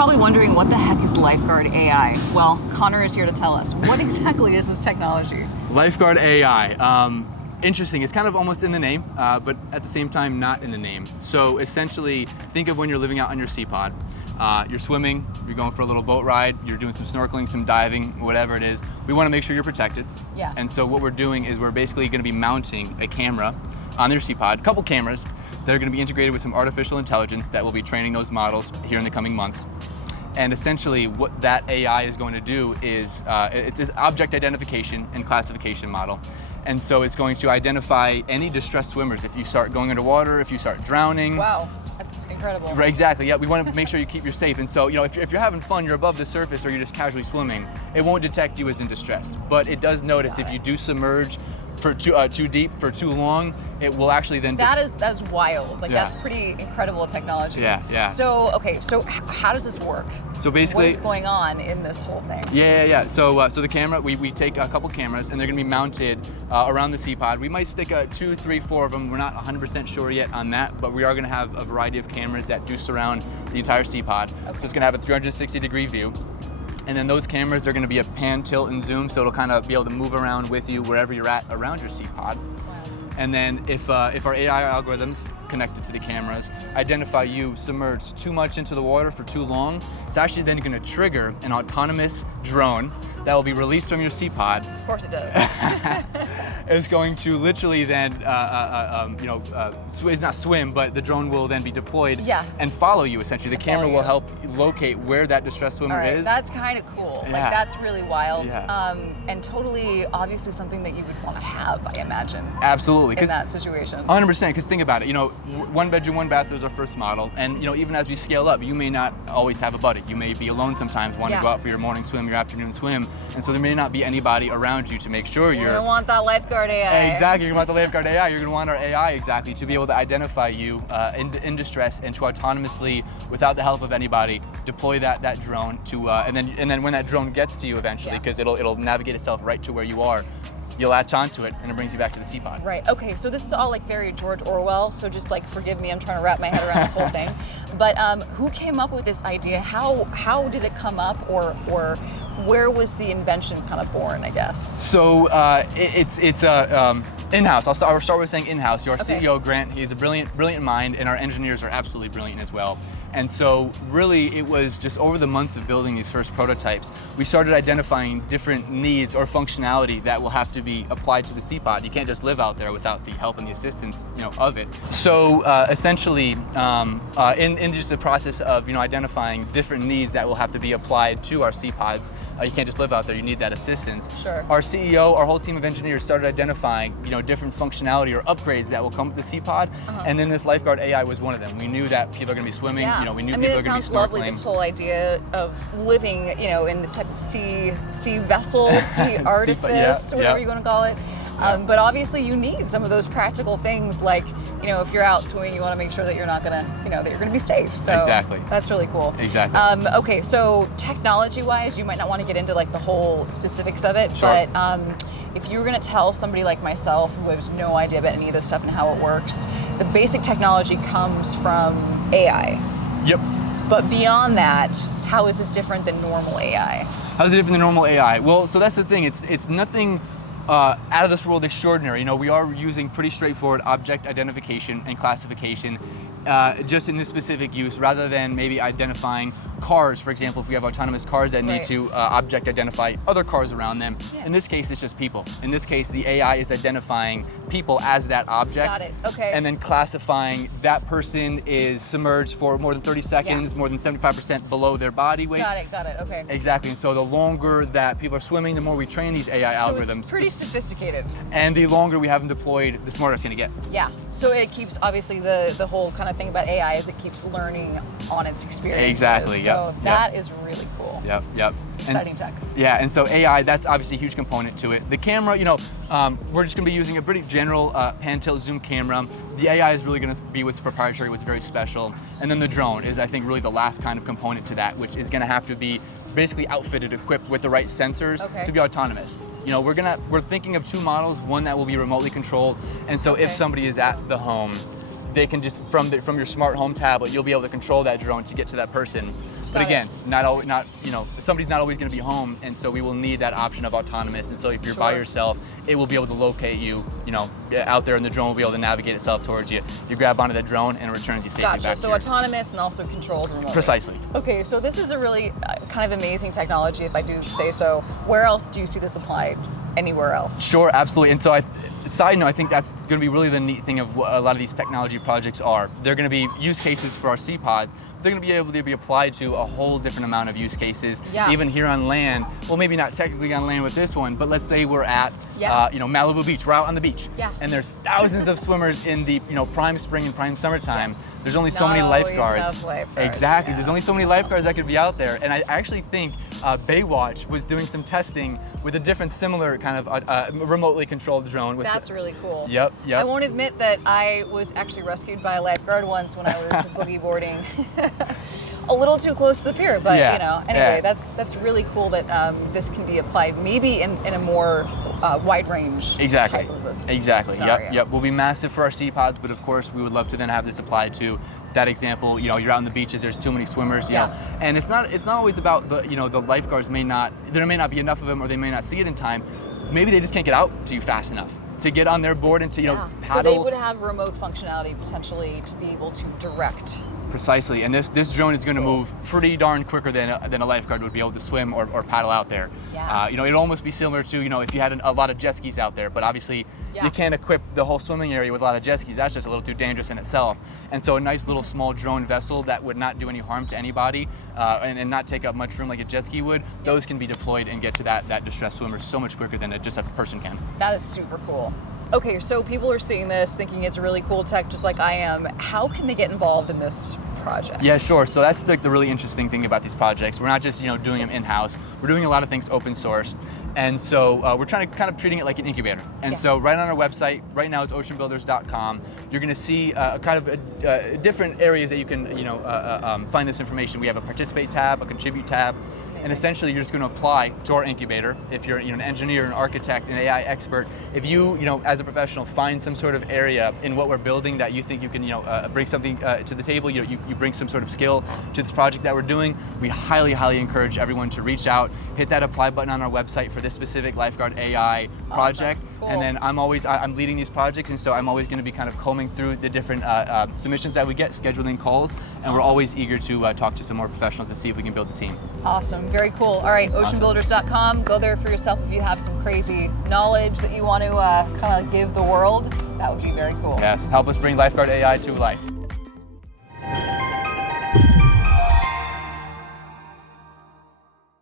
probably wondering, what the heck is Lifeguard AI? Well, Connor is here to tell us. What exactly is this technology? Lifeguard AI. Interesting, it's kind of almost in the name, but at the same time not in the name. So essentially, think of when you're living out on your sea pod. You're swimming, you're going for a little boat ride, you're doing some snorkeling, some diving, whatever it is. We want to make sure you're protected. Yeah. And so what we're doing is we're basically going to be mounting a camera on your sea pod, a couple cameras that are going to be integrated with some artificial intelligence that will be training those models here in the coming months. And essentially what that AI is going to do is, it's an object identification and classification model. And so it's going to identify any distressed swimmers. If you start going underwater, if you start drowning. Wow, that's incredible. Right, exactly, yeah, we want to make sure you keep you safe. And so, if you're having fun, you're above the surface or you're just casually swimming, it won't detect you as in distress. But it does notice if you do submerge for too deep, for too long, it will actually then... That's wild. Like, that's pretty incredible technology. Yeah. So, okay, so how does this work? So basically, what is going on in this whole thing? Yeah. So the camera, we take a couple cameras and they're going to be mounted around the sea pod. We might stick 2, 3, 4 of them. We're not 100% sure yet on that, but we are going to have a variety of cameras that do surround the entire sea pod. Okay. So it's going to have a 360-degree view. And then those cameras are going to be a pan, tilt, and zoom, so it'll kind of be able to move around with you wherever you're at around your sea pod. And then if our AI algorithms connected to the cameras identify you submerged too much into the water for too long, it's actually then going to trigger an autonomous drone that will be released from your sea pod. Of course it does. It's going to literally then, it's not swim, but the drone will then be deployed and follow you, essentially. The camera will help locate where that distressed swimmer is. That's kind of cool. Yeah. Like, that's really wild. Yeah. And totally, obviously, something that you would want to have, I imagine. Absolutely. In that situation. 100%, because think about it, one bedroom, one bath was our first model, and even as we scale up, you may not always have a buddy. You may be alone sometimes, want to go out for your morning swim, your afternoon swim, and so there may not be anybody around you to make sure you're gonna want that Lifeguard AI. Exactly, you're gonna want the Lifeguard AI. You're gonna want our AI exactly to be able to identify you in distress and to autonomously, without the help of anybody, deploy that drone to, and then when that drone gets to you eventually, because it'll navigate itself right to where you are, you'll latch onto it and it brings you back to the sea pod. Right, okay, so this is all like very George Orwell, so just like forgive me, I'm trying to wrap my head around this whole thing. But who came up with this idea? How did it come up, or where was the invention kind of born, I guess? So it's in-house. I'll start with saying in-house. Our CEO, Grant, he's a brilliant mind, and our engineers are absolutely brilliant as well. And so really it was just over the months of building these first prototypes, we started identifying different needs or functionality that will have to be applied to the sea pod. You can't just live out there without the help and the assistance of it. So essentially in just the process of identifying different needs that will have to be applied to our sea pods, you can't just live out there, you need that assistance. Sure. Our CEO, our whole team of engineers started identifying different functionality or upgrades that will come with the sea pod, and then this Lifeguard AI was one of them. We knew that people are going to be swimming, we knew people are going to be snorkeling. It sounds lovely, this whole idea of living in this type of sea vessel, sea artifice, whatever you want to call it. But obviously you need some of those practical things, like, if you're out swimming, you want to make sure that you're not gonna, that you're gonna be safe. So exactly. That's really cool. Exactly. Okay, so technology-wise, you might not want to get into like the whole specifics of it, sure. But if you were gonna tell somebody like myself who has no idea about any of this stuff and how it works, the basic technology comes from AI. Yep. But beyond that, how is this different than normal AI? How is it different than normal AI? Well, so that's the thing. It's nothing out of this world extraordinary. We are using pretty straightforward object identification and classification just in this specific use, rather than maybe identifying cars, for example, if we have autonomous cars that need to object identify other cars around them. Yeah. In this case, it's just people. In this case, the AI is identifying people as that object. Got it, okay. And then classifying that person is submerged for more than 30 seconds, more than 75% below their body weight. Got it, okay. Exactly, and so the longer that people are swimming, the more we train these AI algorithms. So it's pretty sophisticated. And the longer we have them deployed, the smarter it's gonna get. Yeah, so it keeps, obviously the whole kind of thing about AI is it keeps learning on its experiences. Exactly, So that is really cool. Yep. Exciting tech. Yeah, and so AI, that's obviously a huge component to it. The camera, we're just gonna be using a pretty general pan, tilt, zoom camera. The AI is really gonna be what's proprietary, what's very special. And then the drone is, I think, really the last kind of component to that, which is gonna have to be basically outfitted, equipped with the right sensors to be autonomous. We're thinking of two models, one that will be remotely controlled, and so if somebody is at the home, they can just, from your smart home tablet, you'll be able to control that drone to get to that person. But again, not somebody's not always going to be home, and so we will need that option of autonomous. And so if you're by yourself, it will be able to locate you, out there, and the drone will be able to navigate itself towards you. You grab onto the drone, and it returns you safely back Gotcha. So here. autonomous and also controlled remotely. Precisely. Okay, so this is a really kind of amazing technology, if I do say so. Where else do you see this applied? Anywhere else? Sure, absolutely. And so side note, I think that's going to be really the neat thing of what a lot of these technology projects are. They're going to be use cases for our sea pods. They're going to be able to be applied to a whole different amount of use cases. Yeah. Even here on land, well, maybe not technically on land with this one, but let's say we're at Malibu Beach. We're out on the beach, and there's thousands of swimmers in the prime spring and prime summertime. Yes. There's only so Not many always lifeguards. enough lifeguards. Exactly. Yeah. There's only so many lifeguards that could be out there, and I actually think Baywatch was doing some testing with a different, similar kind of remotely controlled drone. That's really cool. Yep. I won't admit that I was actually rescued by a lifeguard once when I was boogie boarding. A little too close to the pier, but anyway, that's really cool that this can be applied maybe in a more wide range type of a scenario. Yep. Will be massive for our sea pods, but of course we would love to then have this applied to that example. You're out on the beaches, there's too many swimmers, you know, and it's not always about the lifeguards there may not be enough of them, or they may not see it in time. Maybe they just can't get out to you fast enough to get on their board and to paddle. So they would have remote functionality potentially to be able to direct. Precisely, and this drone is going to move pretty darn quicker than a lifeguard would be able to swim or paddle out there. Yeah. It'd almost be similar to if you had a lot of jet skis out there, but obviously you can't equip the whole swimming area with a lot of jet skis. That's just a little too dangerous in itself. And so a nice little small drone vessel that would not do any harm to anybody and not take up much room like a jet ski would, those can be deployed and get to that distressed swimmer so much quicker than just a person can. That is super cool. Okay, so people are seeing this, thinking it's really cool tech, just like I am. How can they get involved in this project? Yeah, sure. So that's the really interesting thing about these projects. We're not just doing them in-house. We're doing a lot of things open source, and so we're trying to kind of treating it like an incubator. And so right on our website, right now is oceanbuilders.com. You're going to see kind of different areas that you can find this information. We have a participate tab, a contribute tab. And essentially, you're just going to apply to our incubator. If you're an engineer, an architect, an AI expert, if you as a professional find some sort of area in what we're building that you think you can bring something to the table, you bring some sort of skill to this project that we're doing, we highly, highly encourage everyone to reach out, hit that apply button on our website for this specific Lifeguard AI project. Awesome. Cool. And then I'm leading these projects, and so I'm always going to be kind of combing through the different submissions that we get, scheduling calls, and we're always eager to talk to some more professionals and see if we can build a team. Awesome, very cool. All right, oceanbuilders.com. Go there for yourself if you have some crazy knowledge that you want to kind of give the world. That would be very cool. Yes, help us bring Lifeguard AI to life.